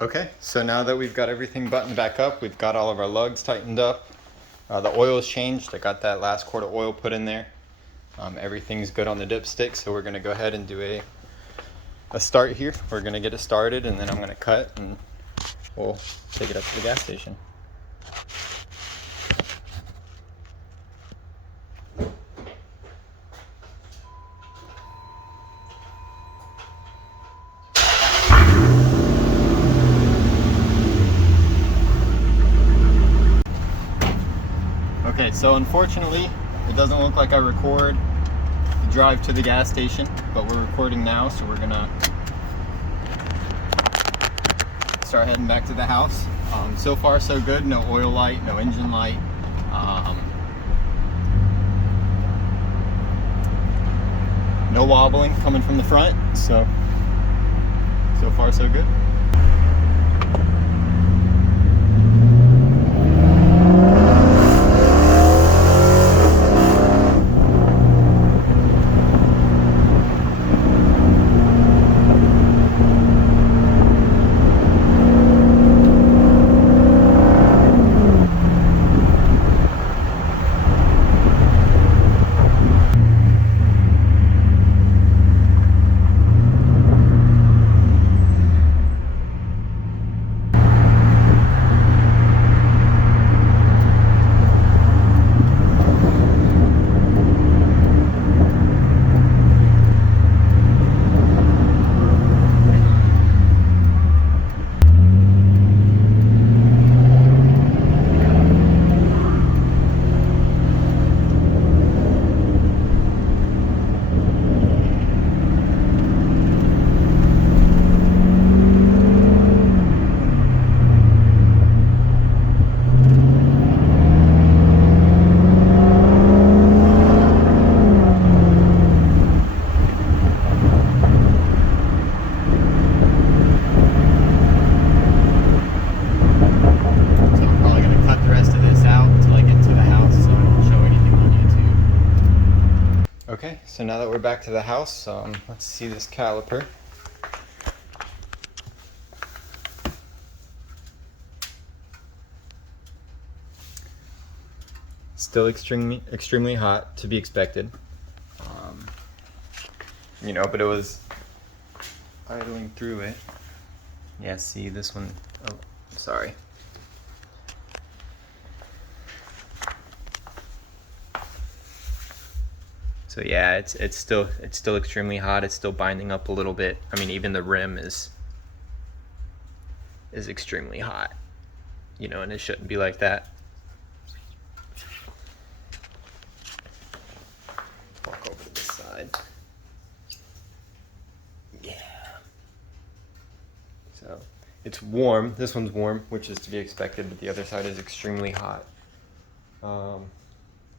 Okay, so now that we've got everything buttoned back up, we've got all of our lugs tightened up, the oil's changed. I got that last quart of oil put in there. Everything's good on the dipstick, so we're gonna go ahead and do a start here. We're gonna get it started, and then I'm gonna cut and we'll take it up to the gas station. Okay, so unfortunately, it doesn't look like I record the drive to the gas station, but we're recording now, so we're gonna start heading back to the house. So far so good, no oil light, no engine light. No wobbling coming from the front, so far so good. Okay, so now that we're back to the house, let's see this caliper. Still extremely hot, to be expected. You know, but it was idling through it. Yeah, see this one. Oh, sorry. So yeah, it's still extremely hot. It's still binding up a little bit. I mean, even the rim is extremely hot. You know, and it shouldn't be like that. Walk over to this side. Yeah. So it's warm. This one's warm, which is to be expected, but the other side is extremely hot.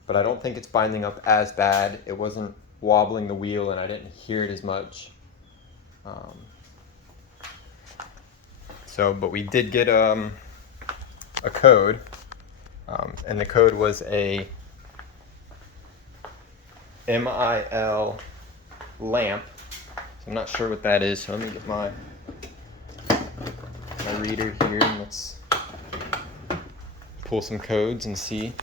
But I don't think it's binding up as bad. It wasn't wobbling the wheel, and I didn't hear it as much. But we did get a code, and the code was a MIL lamp. So I'm not sure what that is. So let me get my reader here, and let's pull some codes and see.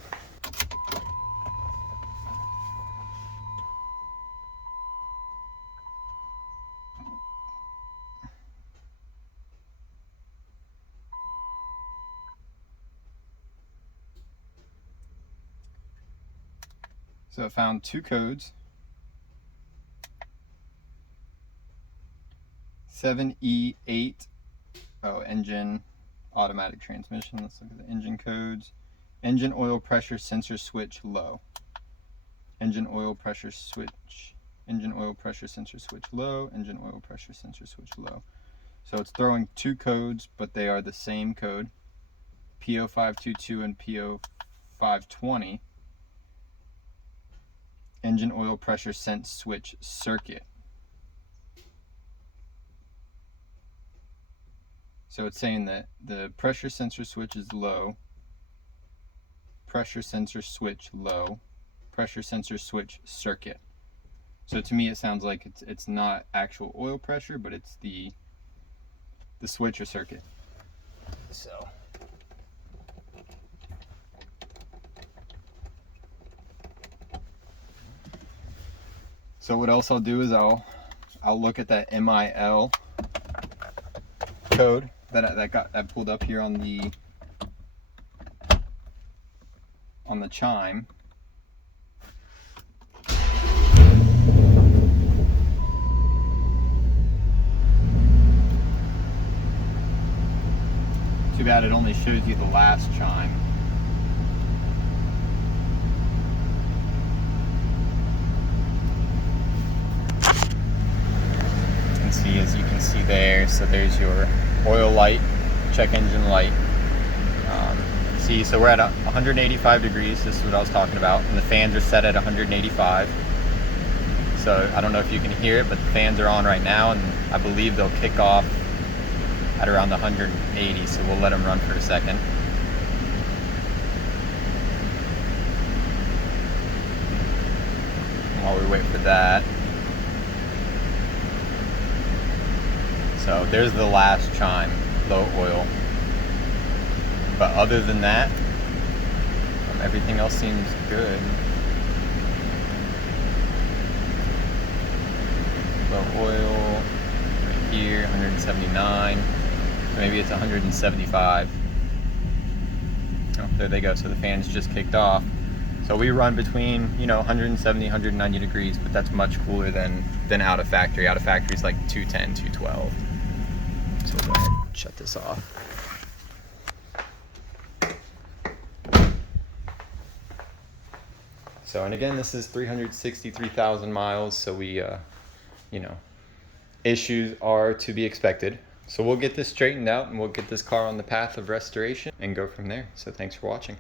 So I found two codes. 7E8, engine, automatic transmission. Let's look at the engine codes. Engine oil pressure sensor switch low. Engine oil pressure switch. Engine oil pressure sensor switch low. Engine oil pressure sensor switch low. So it's throwing two codes, but they are the same code. P0522 and P0520. Engine oil pressure sense switch circuit. So it's saying that the pressure sensor switch is low, pressure sensor switch low, pressure sensor switch circuit. So to me it sounds like it's not actual oil pressure, but it's the switch or circuit. So what else I'll do is I'll look at that MIL code that pulled up here on the chime. Too bad it only shows you the last chime. And see, as you can see there, so there's your oil light, check engine light. See, so we're at 185 degrees, this is what I was talking about, and the fans are set at 185. So I don't know if you can hear it, but the fans are on right now, and I believe they'll kick off at around 180, so we'll let them run for a second. While we wait for that. So there's the last chime, low oil. But other than that, everything else seems good. Low oil right here, 179. So maybe it's 175. Oh, there they go. So the fans just kicked off. So we run between, 170, 190 degrees, but that's much cooler than out of factory. Out of factory is like 210, 212. So we'll go ahead and shut this off. So, and again, this is 363,000 miles, so we, issues are to be expected. So we'll get this straightened out and we'll get this car on the path of restoration and go from there. So thanks for watching.